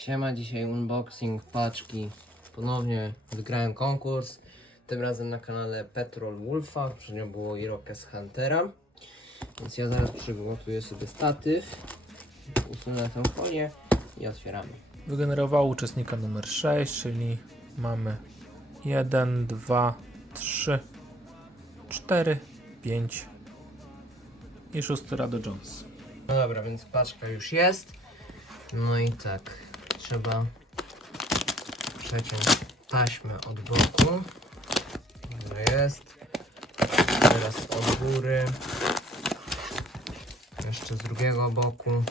Siema, dzisiaj unboxing paczki. Ponownie wygrałem konkurs. Tym razem na kanale Petrol Wolfa. Poprzednio było Irokes Huntera. Więc ja zaraz przygotuję sobie statyw. Usunę tę folię i otwieramy. Wygenerowało uczestnika numer 6, czyli mamy 1, 2, 3, 4, 5 i szósty Rado Jones. No dobra, więc paczka już jest. No i tak, trzeba przeciąć taśmę od boku. Dobra jest. Teraz od góry. Jeszcze z drugiego boku.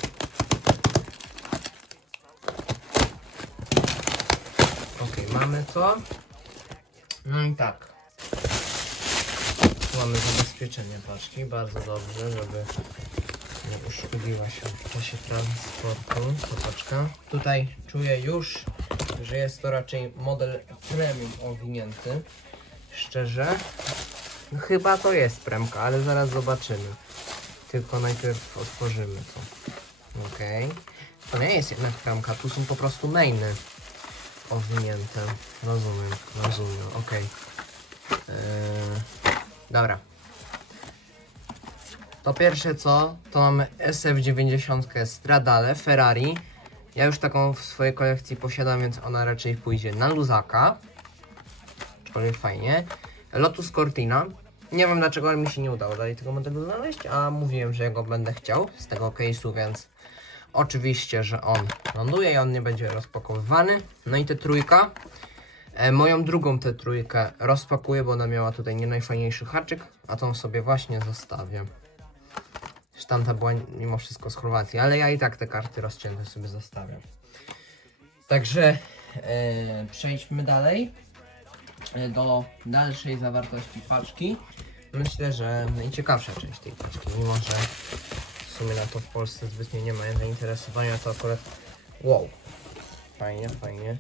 Ok, mamy to. No i tak. Mamy zabezpieczenie paczki, bardzo dobrze, żeby nie uszkodziła się w czasie transportu paczka. Tutaj czuję już, że jest to raczej model premium owinięty. Szczerze, no chyba to jest premka, ale zaraz zobaczymy. Tylko najpierw otworzymy to. Okej. To nie jest jednak premka, tu są po prostu mainy owinięte. Rozumiem, rozumiem, okej. Eee, dobra. To pierwsze co, to mamy SF90 Stradale Ferrari. Ja już taką w swojej kolekcji posiadam, więc ona raczej pójdzie na luzaka. Aczkolwiek fajnie. Lotus Cortina. Nie wiem dlaczego, ale mi się nie udało dalej tego modelu znaleźć, a mówiłem, że ja go będę chciał z tego case'u, więc oczywiście, że on ląduje i on nie będzie rozpakowywany. No i te trójka. E, moją drugą tę trójkę rozpakuję, bo ona miała tutaj nie najfajniejszy haczyk, a tą sobie właśnie zostawię. Że tamta była mimo wszystko z Chorwacji, ale ja i tak te karty rozcięte sobie zostawiam. Także e, przejdźmy dalej e, do dalszej zawartości paczki. Myślę, że najciekawsza część tej paczki, mimo że w sumie na to w Polsce zbytnio nie ma zainteresowania, to akurat wow, fajnie, fajnie,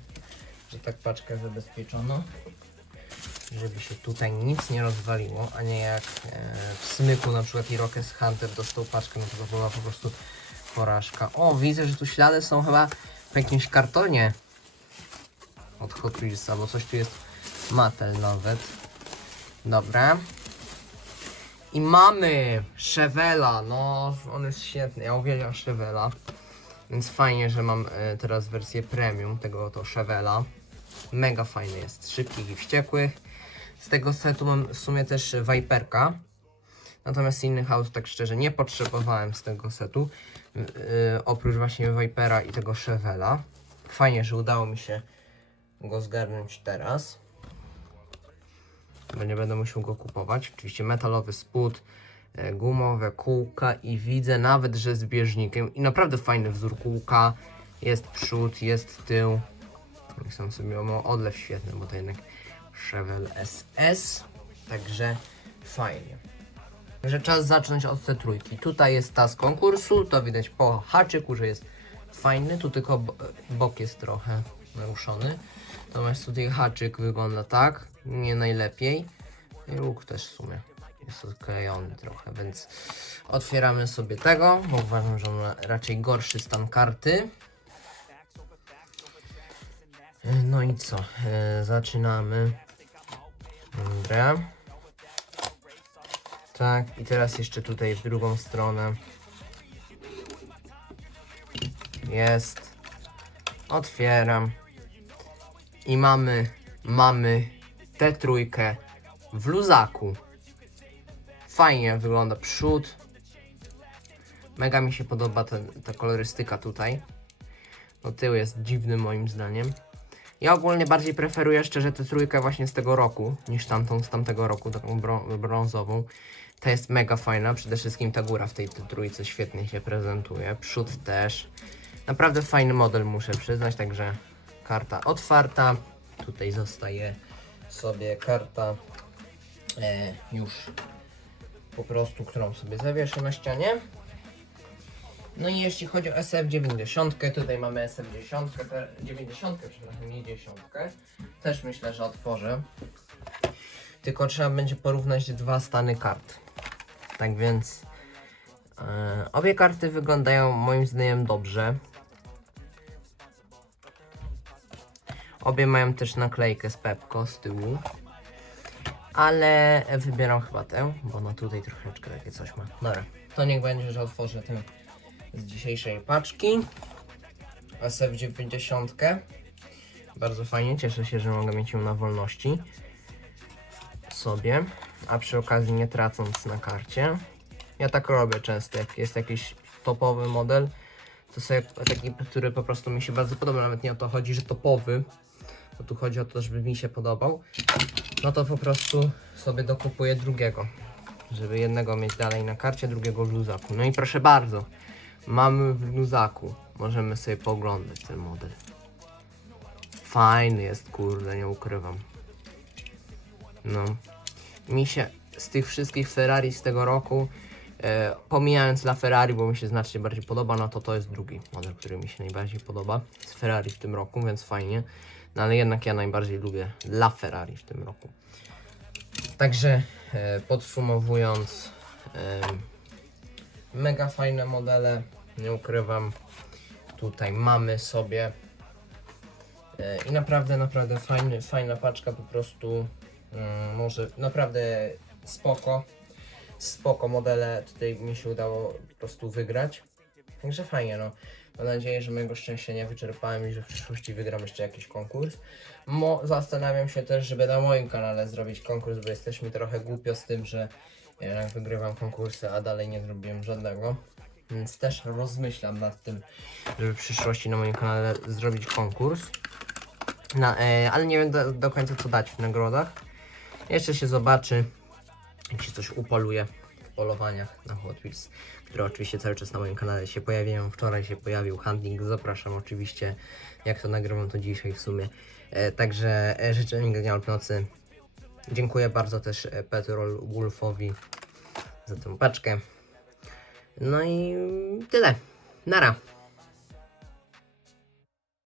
że tak paczkę zabezpieczono żeby się tutaj nic nie rozwaliło, a nie jak e, w smyku na przykład Irokes Hunter dostał paczkę, no to to była po prostu porażka. O, widzę, że tu ślady są chyba po jakimś kartonie od Hot Wheelsa, bo coś tu jest Mattel nawet. Dobra. I mamy Chevela, no on jest świetny, ja uwielbiam Chevela. Więc fajnie, że mam e, teraz wersję premium tego oto Chevela. Mega fajny jest, szybkich i wściekłych. Z tego setu mam w sumie też Viperka. Natomiast innych aut tak szczerze nie potrzebowałem z tego setu. Yy, oprócz właśnie Vipera i tego Chevela. Fajnie, że udało mi się go zgarnąć teraz. Bo nie będę musiał go kupować. Oczywiście metalowy spód, e, gumowe kółka i widzę nawet, że z bieżnikiem. I naprawdę fajny wzór kółka. Jest przód, jest tył. Jak sam sobie ma odlew świetny, bo to jednak Chevelle SS. Także fajnie. Że czas zacząć od te trójki. Tutaj jest ta z konkursu, to widać po haczyku, że jest fajny. Tu tylko bo- bok jest trochę naruszony. Natomiast tutaj haczyk wygląda tak, nie najlepiej. I łuk też w sumie jest odklejony trochę, więc otwieramy sobie tego, bo uważam, że on ma raczej gorszy stan karty. No i co? E, zaczynamy. Dobra. Tak, i teraz jeszcze tutaj w drugą stronę. Jest. Otwieram. I mamy, mamy tę trójkę w luzaku. Fajnie wygląda przód. Mega mi się podoba ta, ta kolorystyka tutaj. No tył jest dziwny moim zdaniem. Ja ogólnie bardziej preferuję szczerze tę trójkę właśnie z tego roku, niż tamtą z tamtego roku, taką brą- brązową. Ta jest mega fajna, przede wszystkim ta góra w tej t- trójce świetnie się prezentuje, przód też. Naprawdę fajny model muszę przyznać, także karta otwarta. Tutaj zostaje sobie karta e, już po prostu, którą sobie zawieszę na ścianie. No i jeśli chodzi o SF90, tutaj mamy SF10, te- 90, przepraszam, nie 10. Też myślę, że otworzę. Tylko trzeba będzie porównać dwa stany kart. Tak więc e, obie karty wyglądają moim zdaniem dobrze. Obie mają też naklejkę z Pepko z tyłu. Ale wybieram chyba tę, bo ona tutaj troszeczkę takie coś ma. Dobra, to niech będzie, że otworzę tę z dzisiejszej paczki. SF90. Bardzo fajnie, cieszę się, że mogę mieć ją na wolności sobie, a przy okazji nie tracąc na karcie. Ja tak robię często, jak jest jakiś topowy model, to sobie taki, który po prostu mi się bardzo podoba, nawet nie o to chodzi, że topowy, bo tu chodzi o to, żeby mi się podobał, no to po prostu sobie dokupuję drugiego, żeby jednego mieć dalej na karcie, drugiego w luzaku. No i proszę bardzo, mamy w luzaku, możemy sobie pooglądać ten model. Fajny jest, kurde, nie ukrywam. No. Mi się z tych wszystkich Ferrari z tego roku, e, pomijając La Ferrari, bo mi się znacznie bardziej podoba, no to to jest drugi model, który mi się najbardziej podoba z Ferrari w tym roku, więc fajnie. No ale jednak ja najbardziej lubię La Ferrari w tym roku. Także e, podsumowując, e, mega fajne modele, nie ukrywam. Tutaj mamy sobie E, I naprawdę, naprawdę fajny, fajna paczka po prostu. mm, może naprawdę spoko. Spoko modele tutaj mi się udało po prostu wygrać. Także fajnie, no. Mam nadzieję, że mojego szczęścia nie wyczerpałem i że w przyszłości wygram jeszcze jakiś konkurs. Mo zastanawiam się też, żeby na moim kanale zrobić konkurs, bo jesteś mi trochę głupio z tym, że ja wygrywam konkursy, a dalej nie zrobiłem żadnego. Więc też rozmyślam nad tym, żeby w przyszłości na moim kanale zrobić konkurs. Na, e, ale nie wiem do, do końca co dać w nagrodach. Jeszcze się zobaczy, jak się coś upoluje w polowaniach na Hot Wheels, które oczywiście cały czas na moim kanale się pojawiają. Wczoraj się pojawił Hunting, zapraszam oczywiście, jak to nagrywam to dzisiaj w sumie. E, także e, życzę mi genial nocy. Dziękuję bardzo też e, Petrol Wolfowi za tę paczkę. No i tyle. Nara.